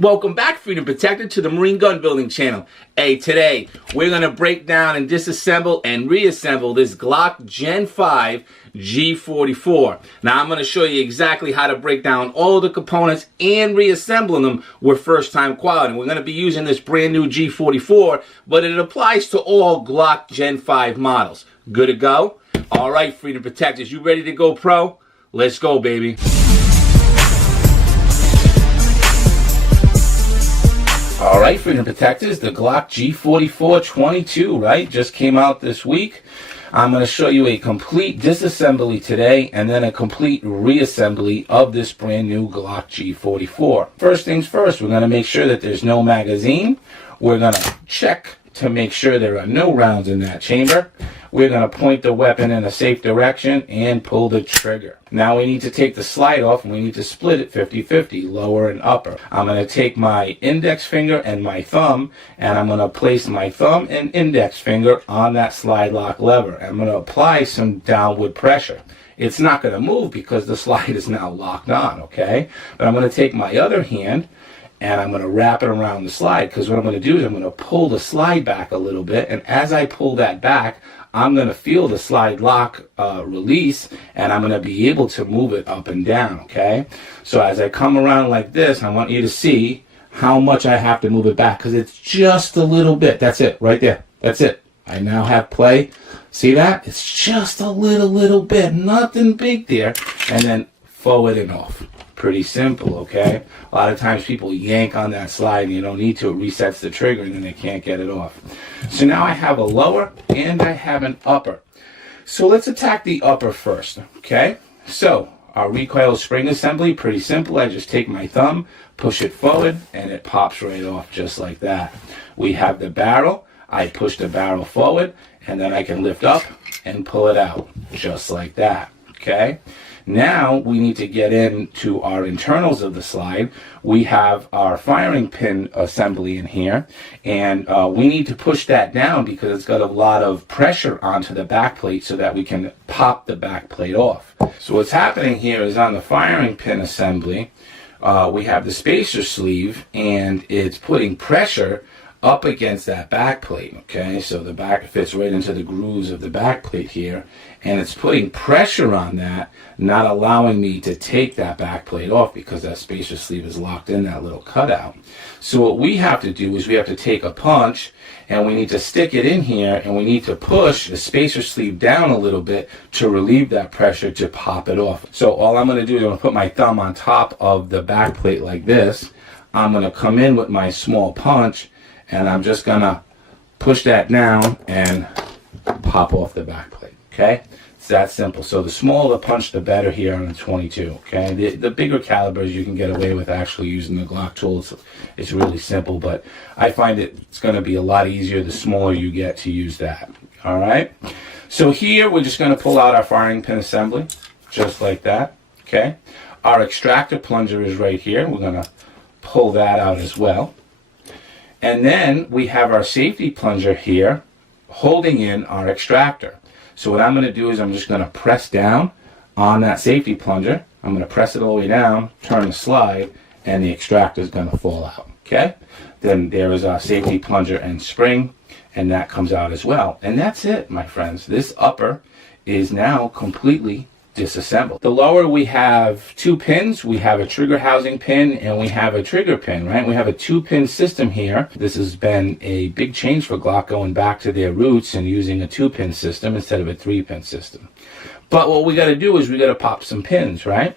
Welcome back, Freedom Protector, to the Marine Gun Building channel. Hey, today we're going to break down and disassemble and reassemble this Glock Gen 5 G44. Now, I'm going to show you exactly how to break down all the components and reassembling them with first-time quality. We're going to be using this brand new G44, but it applies to all Glock Gen 5 models. Good to go? All right, Freedom Protectors, you ready to go pro? Let's go, baby. All right, Freedom Protectors, the Glock G44 22, right, just came out this week. I'm going to show you a complete disassembly today and then a complete reassembly of this brand new Glock G44. First things first, we're going to make sure that there's no magazine. We're going to check to make sure there are no rounds in that chamber. We're going to point the weapon in a safe direction and pull the trigger. Now we need to take the slide off and we need to split it 50-50, lower and upper. I'm going to take my index finger and my thumb, and I'm going to place my thumb and index finger on that slide lock lever. I'm going to apply some downward pressure. It's not going to move because the slide is now locked on, okay? But I'm going to take my other hand and I'm going to wrap it around the slide, because what I'm going to do is I'm going to pull the slide back a little bit, and as I pull that back, I'm going to feel the slide lock release, and I'm going to be able to move it up and down, okay? So as I come around like this, I want you to see how much I have to move it back, because it's just a little bit. That's it, right there. That's it. I now have play. See that? It's just a little bit. Nothing big there. And then forward and off. Pretty simple, okay? A lot of times people yank on that slide and you don't need to. It resets the trigger and then they can't get it off. So now I have a lower and I have an upper. So let's attack the upper first, okay? So our recoil spring assembly, pretty simple. I just take my thumb, push it forward, and it pops right off just like that. We have the barrel. I push the barrel forward and then I can lift up and pull it out just like that, okay? Now we need to get into our internals of the slide. We have our firing pin assembly in here, and we need to push that down because it's got a lot of pressure onto the back plate so that we can pop the back plate off. So what's happening here is on the firing pin assembly, we have the spacer sleeve, and it's putting pressure up against that back plate, okay? So the back fits right into the grooves of the back plate here, and it's putting pressure on that, not allowing me to take that back plate off because that spacer sleeve is locked in that little cutout. So what we have to do is we have to take a punch, and we need to stick it in here, and we need to push the spacer sleeve down a little bit to relieve that pressure to pop it off. So all I'm going to do is I'm going to put my thumb on top of the back plate like this. I'm going to come in with my small punch, and I'm just going to push that down and pop off the back plate, okay? It's that simple. So the smaller the punch, the better here on the 22, okay? The bigger calibers you can get away with actually using the Glock tool. It's really simple, but I find it's going to be a lot easier the smaller you get to use that, all right? So here we're just going to pull out our firing pin assembly, just like that, okay? Our extractor plunger is right here. We're going to pull that out as well. And then we have our safety plunger here holding in our extractor. So what I'm going to do is I'm just going to press down on that safety plunger. I'm going to press it all the way down, turn the slide, and the extractor is going to fall out, okay? Then there is our safety plunger and spring, and that comes out as well. And that's it, my friends. This upper is now completely disassembled. The lower, we have two pins. We have a trigger housing pin and we have a trigger pin, right? We have a 2-pin system here. This has been a big change for Glock, going back to their roots and using a 2-pin system instead of a 3-pin system. But what we got to do is we got to pop some pins, right?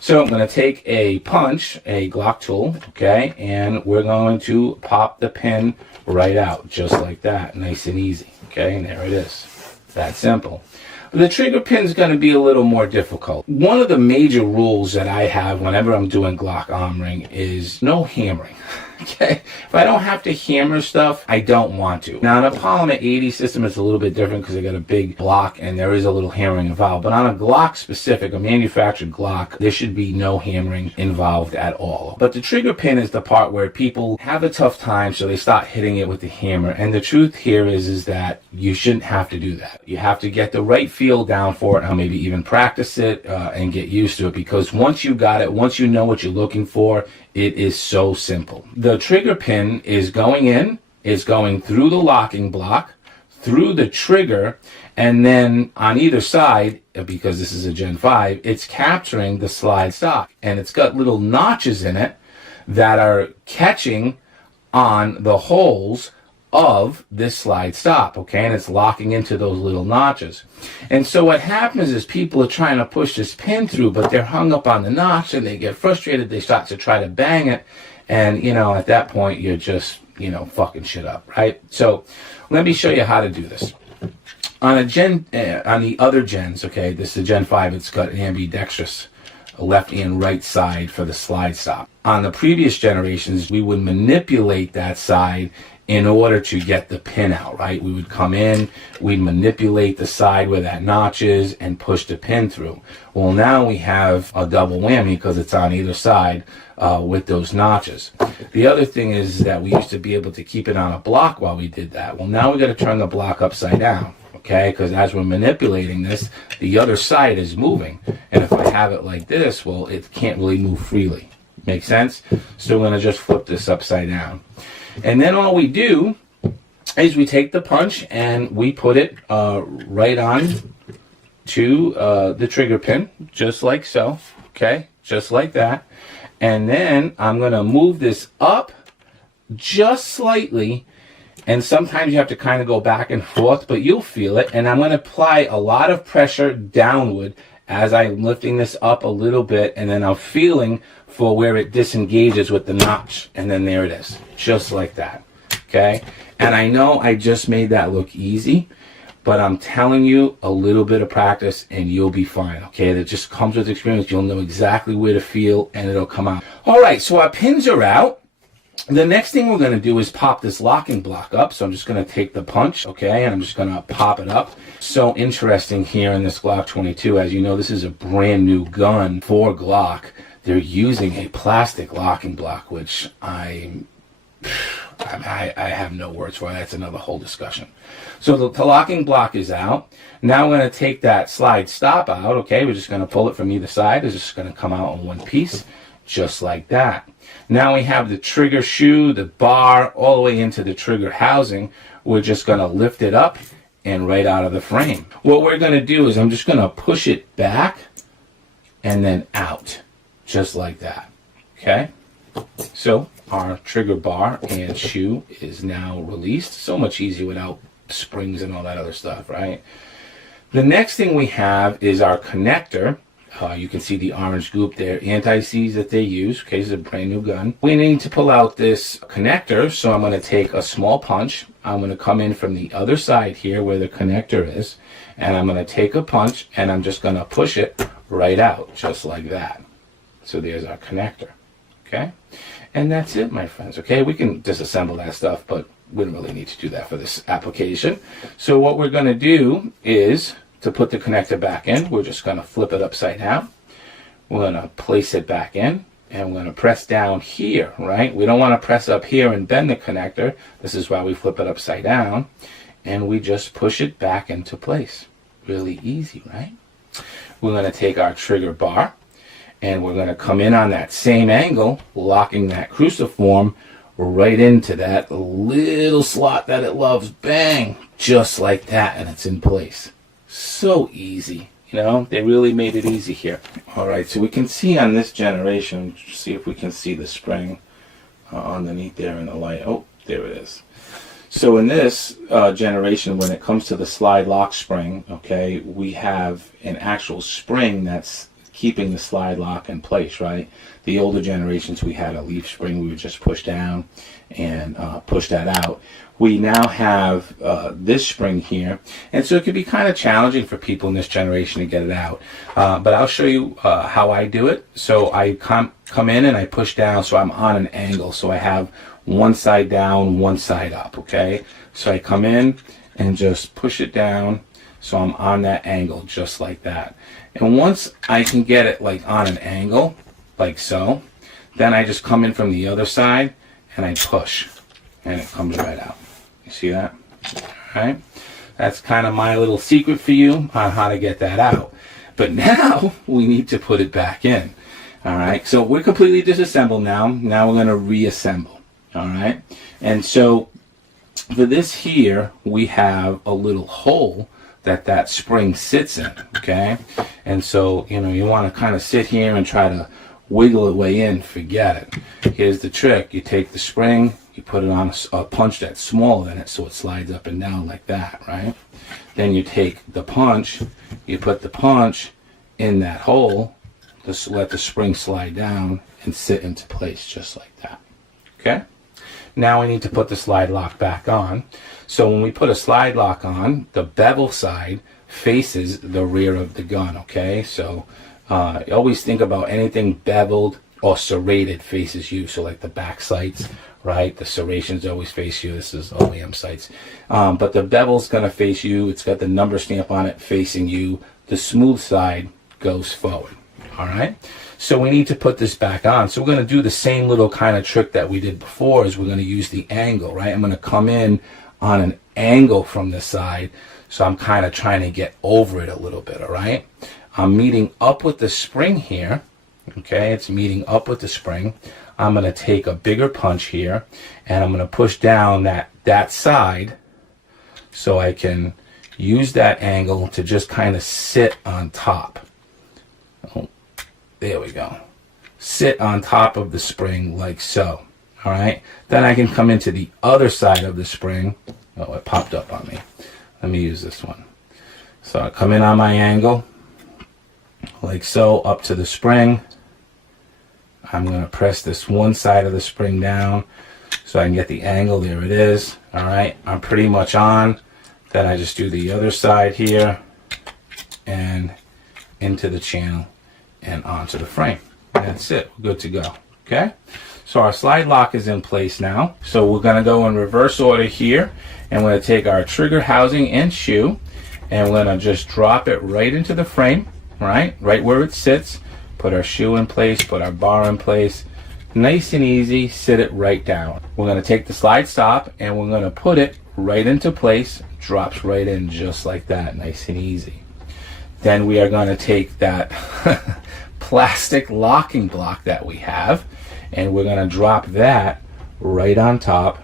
So I'm going to take a punch, a Glock tool, okay, and we're going to pop the pin right out just like that, nice and easy, okay? And there it is. That simple. The trigger pin is going to be a little more difficult. One of the major rules that I have whenever I'm doing Glock armoring is no hammering. Okay? If I don't have to hammer stuff, I don't want to. Now, in a polymer 80 system, it's a little bit different because I got a big block and there is a little hammering involved. But on a Glock specific, a manufactured Glock, there should be no hammering involved at all. But the trigger pin is the part where people have a tough time, so they start hitting it with the hammer. And the truth here is that you shouldn't have to do that. You have to get the right feel down for it, or maybe even practice it and get used to it. Because once you got it, once you know what you're looking for, It is so simple. The trigger pin is going in, is going through the locking block, through the trigger, and then on either side, because this is a Gen 5, it's capturing the slide stock. And it's got little notches in it that are catching on the holes of this slide stop, okay? And it's locking into those little notches. And so what happens is people are trying to push this pin through, but they're hung up on the notch and they get frustrated. They start to try to bang it. And, you know, at that point, you're just, you know, fucking shit up, right? So let me show you how to do this. On the other gens, okay, this is a Gen 5, it's got ambidextrous left and right side for the slide stop. On the previous generations, we would manipulate that side in order to get the pin out, right? We would come in, we'd manipulate the side where that notch is and push the pin through. Well, now we have a double whammy because it's on either side with those notches. The other thing is that we used to be able to keep it on a block while we did that. Well, now we got to turn the block upside down, okay? Because as we're manipulating this, the other side is moving. And if I have it like this, well, it can't really move freely. Make sense? So we're going to just flip this upside down. And then all we do is we take the punch and we put it right on to the trigger pin, just like so, okay? Just like that. And then I'm going to move this up just slightly. And sometimes you have to kind of go back and forth, but you'll feel it. And I'm going to apply a lot of pressure downward as I'm lifting this up a little bit, and then I'm feeling for where it disengages with the notch, and then there it is, just like that, okay? And I know I just made that look easy, but I'm telling you, a little bit of practice and you'll be fine, okay? That just comes with experience. You'll know exactly where to feel, and it'll come out. All right, so our pins are out. The next thing we're going to do is pop this locking block up. So I'm just going to take the punch, okay, and I'm just going to pop it up. So interesting here in this Glock 22. As you know, this is a brand new gun for Glock. They're using a plastic locking block, which I have no words for. That's another whole discussion. So the locking block is out. Now we're going to take that slide stop out, okay? We're just going to pull it from either side. It's just going to come out in one piece, just like that. Now we have the trigger shoe, the bar, all the way into the trigger housing. We're just going to lift it up and right out of the frame. What we're going to do is I'm just going to push it back and then out, just like that, okay? So our trigger bar and shoe is now released. So much easier without springs and all that other stuff, right? The next thing we have is our connector. You can see the orange goop there, anti-seize that they use. Okay, this is a brand new gun. We need to pull out this connector, so I'm going to take a small punch. I'm going to come in from the other side here where the connector is, and I'm going to take a punch, and I'm just going to push it right out, just like that. So there's our connector, okay? And that's it, my friends, okay? We can disassemble that stuff, but we don't really need to do that for this application. So what we're going to do is, to put the connector back in, we're just going to flip it upside down. We're going to place it back in, and we're going to press down here, right? We don't want to press up here and bend the connector. This is why we flip it upside down, and we just push it back into place. Really easy, right? We're going to take our trigger bar, and we're going to come in on that same angle, locking that cruciform right into that little slot that it loves. Bang! Just like that, and it's in place. So easy, you know, they really made it easy here. All right, so we can see on this generation, see if we can see the spring underneath there in the light. Oh, there it is. So in this generation, when it comes to the slide lock spring, okay, we have an actual spring that's keeping the slide lock in place, right? The older generations, we had a leaf spring. We would just push down and push that out. We now have this spring here, and so it can be kind of challenging for people in this generation to get it out. But I'll show you how I do it. So I come in and I push down, so I'm on an angle. So I have one side down, one side up, okay? So I come in and just push it down, so I'm on that angle, just like that. And once I can get it like on an angle, like so, then I just come in from the other side and I push, and it comes right out. You see that? All right? That's kind of my little secret for you on how to get that out. But now we need to put it back in. All right, so we're completely disassembled now. Now we're going to reassemble. All right, and so for this here, we have a little hole that spring sits in, okay? And so, you know, you want to kind of sit here and try to wiggle it way in. Forget it. Here's the trick. You take the spring, you put it on a punch that's smaller than it so it slides up and down like that, right? Then you take the punch, you put the punch in that hole, just let the spring slide down and sit into place just like that, okay? Now we need to put the slide lock back on. So when we put a slide lock on, the bevel side faces the rear of the gun, okay? So always think about anything beveled or serrated faces you. So like the back sights, right? The serrations always face you. This is OEM sights. But the bevel's gonna face you. It's got the number stamp on it facing you. The smooth side goes forward, all right? So we need to put this back on. So we're going to do the same little kind of trick that we did before. Is we're going to use the angle, right? I'm going to come in on an angle from the side. So I'm kind of trying to get over it a little bit, all right? I'm meeting up with the spring here, okay? It's meeting up with the spring. I'm going to take a bigger punch here, and I'm going to push down that side so I can use that angle to just kind of sit on top. Oh. There we go. Sit on top of the spring like so. All right. Then I can come into the other side of the spring. Oh, it popped up on me. Let me use this one. So I come in on my angle like so up to the spring. I'm going to press this one side of the spring down so I can get the angle. There it is. All right. I'm pretty much on. Then I just do the other side here and into the channel and onto the frame. That's it. We're good to go. Okay? So our slide lock is in place now. So we're going to go in reverse order here, and we're going to take our trigger housing and shoe, and we're going to just drop it right into the frame, right where it sits. Put our shoe in place, put our bar in place. Nice and easy, sit it right down. We're going to take the slide stop, and we're going to put it right into place. Drops right in just like that, nice and easy. Then we are going to take that plastic locking block that we have, and we're going to drop that right on top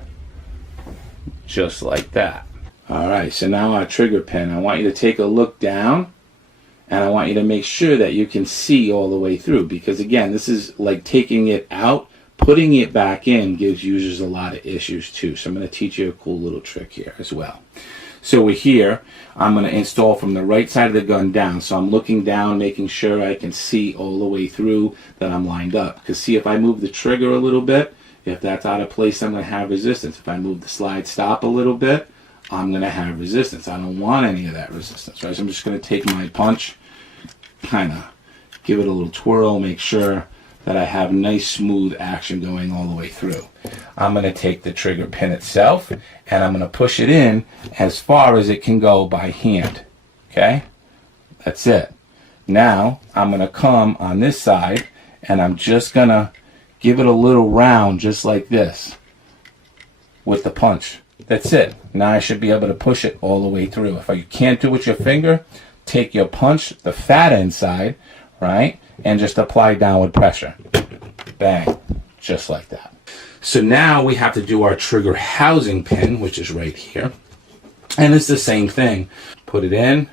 just like that. All right, so now our trigger pin, I want you to take a look down, and I want you to make sure that you can see all the way through, because again, this is like taking it out, putting it back in gives users a lot of issues too. So I'm going to teach you a cool little trick here as well. So we're here, I'm going to install from the right side of the gun down. So I'm looking down, making sure I can see all the way through that I'm lined up. Because see, if I move the trigger a little bit, if that's out of place, I'm going to have resistance. If I move the slide stop a little bit, I'm going to have resistance. I don't want any of that resistance, right? So I'm just going to take my punch, kind of give it a little twirl, make sure that I have nice smooth action going all the way through. I'm going to take the trigger pin itself and I'm going to push it in as far as it can go by hand. Okay? That's it. Now I'm going to come on this side and I'm just going to give it a little round just like this with the punch. That's it. Now I should be able to push it all the way through. If you can't do it with your finger, take your punch, the fat end side, right? And just apply downward pressure. Bang. Just like that. So now we have to do our trigger housing pin, which is right here. And it's the same thing. Put it in,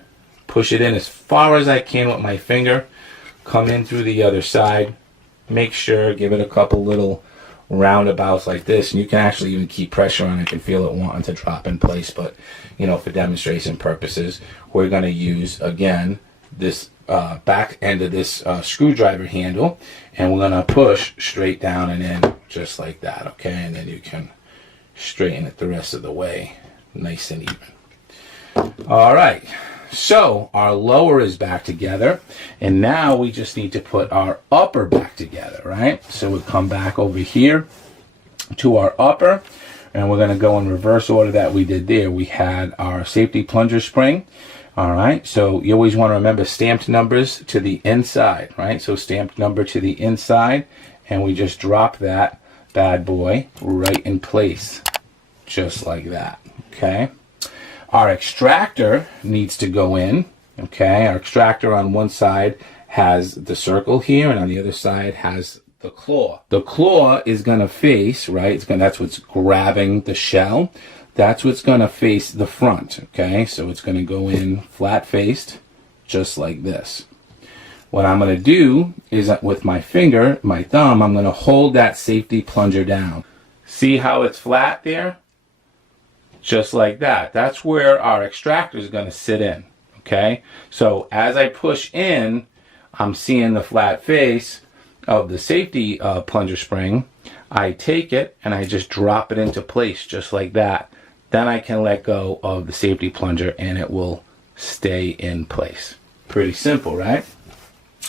push it in as far as I can with my finger, come in through the other side, make sure, give it a couple little roundabouts like this, and you can actually even keep pressure on it. You can feel it wanting to drop in place, but you know, for demonstration purposes, we're going to use again this back end of this screwdriver handle, and we're going to push straight down and in just like that. Okay, and then you can straighten it the rest of the way nice and even. All right, so our lower is back together, and now we just need to put our upper back together, right? So we come back over here to our upper, and we're going to go in reverse order that we did there. We had our safety plunger spring. All right, so you always want to remember stamped numbers to the inside, right? So stamped number to the inside, and we just drop that bad boy right in place, just like that, okay? Our extractor needs to go in, okay? Our extractor on one side has the circle here, and on the other side has the claw. The claw is going to face, right? That's what's grabbing the shell. That's what's going to face the front, okay? So it's going to go in flat-faced, just like this. What I'm going to do is with my finger, my thumb, I'm going to hold that safety plunger down. See how it's flat there? Just like that. That's where our extractor is going to sit in, okay? So as I push in, I'm seeing the flat face of the safety plunger spring. I take it and I just drop it into place just like that. Then I can let go of the safety plunger and it will stay in place. Pretty simple, right?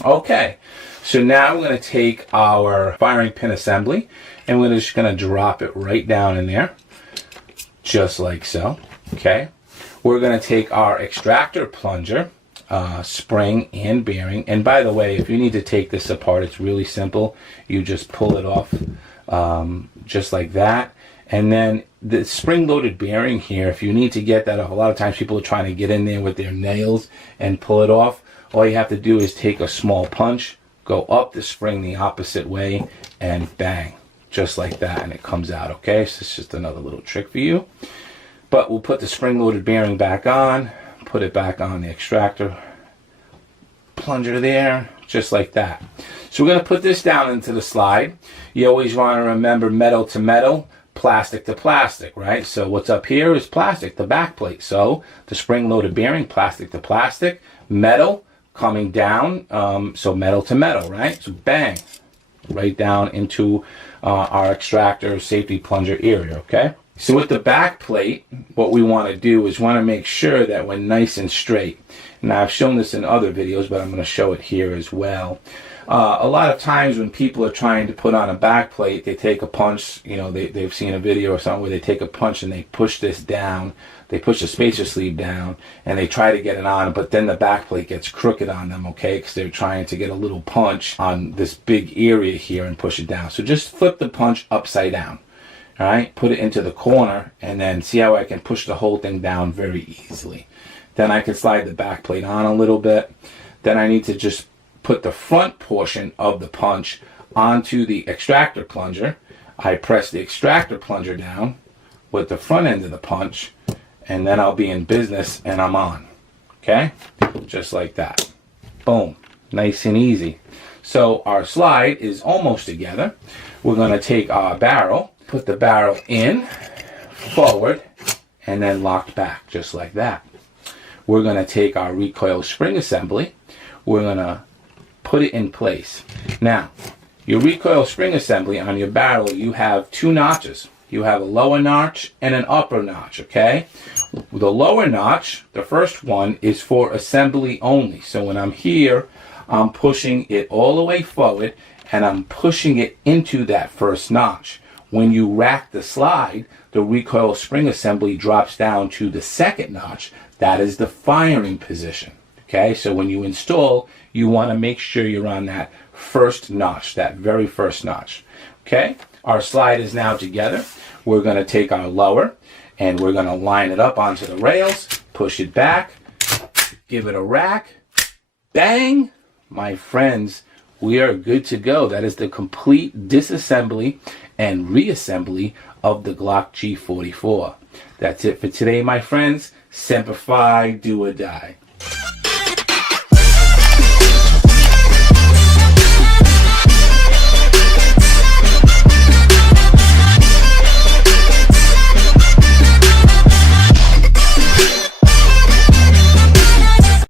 Okay, so now we're going to take our firing pin assembly and we're just going to drop it right down in there, just like so. Okay, we're going to take our extractor plunger, spring and bearing, and by the way, if you need to take this apart, it's really simple. You just pull it off just like that, and then the spring-loaded bearing here, if you need to get that off, a lot of times people are trying to get in there with their nails and pull it off. All you have to do is take a small punch, go up the spring the opposite way, and bang, just like that, and it comes out, okay? So it's just another little trick for you. But we'll put the spring-loaded bearing back on, put it back on the extractor plunger there, just like that. So we're going to put this down into the slide. You always want to remember metal to metal, plastic to plastic, right? So what's up here is plastic, the back plate. So the spring-loaded bearing, plastic to plastic, metal, coming down, so metal to metal, right? So bang, right down into our extractor safety plunger area, okay? So with the back plate, what we want to do is want to make sure that we're nice and straight. Now I've shown this in other videos, but I'm going to show it here as well. A lot of times when people are trying to put on a back plate, they take a punch, you know, they've seen a video or something where they take a punch and they push this down, they push the spacer sleeve down, and they try to get it on, but then the back plate gets crooked on them, okay, because they're trying to get a little punch on this big area here and push it down. So just flip the punch upside down, all right, put it into the corner, and then see how I can push the whole thing down very easily. Then I can slide the back plate on a little bit. Then I need to just put the front portion of the punch onto the extractor plunger. I press the extractor plunger down with the front end of the punch, and then I'll be in business and I'm on. Okay? Just like that. Boom. Nice and easy. So our slide is almost together. We're going to take our barrel, put the barrel in, forward, and then locked back, just like that. We're going to take our recoil spring assembly. We're going to put it in place. Now, your recoil spring assembly on your barrel, you have two notches. You have a lower notch and an upper notch, okay? The lower notch, the first one, is for assembly only. So when I'm here, I'm pushing it all the way forward and I'm pushing it into that first notch. When you rack the slide, the recoil spring assembly drops down to the second notch. That is the firing position. Okay, so when you install, you want to make sure you're on that first notch, that very first notch. Okay, our slide is now together. We're going to take our lower and we're going to line it up onto the rails, push it back, give it a rack, bang, my friends, we are good to go. That is the complete disassembly and reassembly of the Glock G44. That's it for today, my friends. Semper Fi, do or die.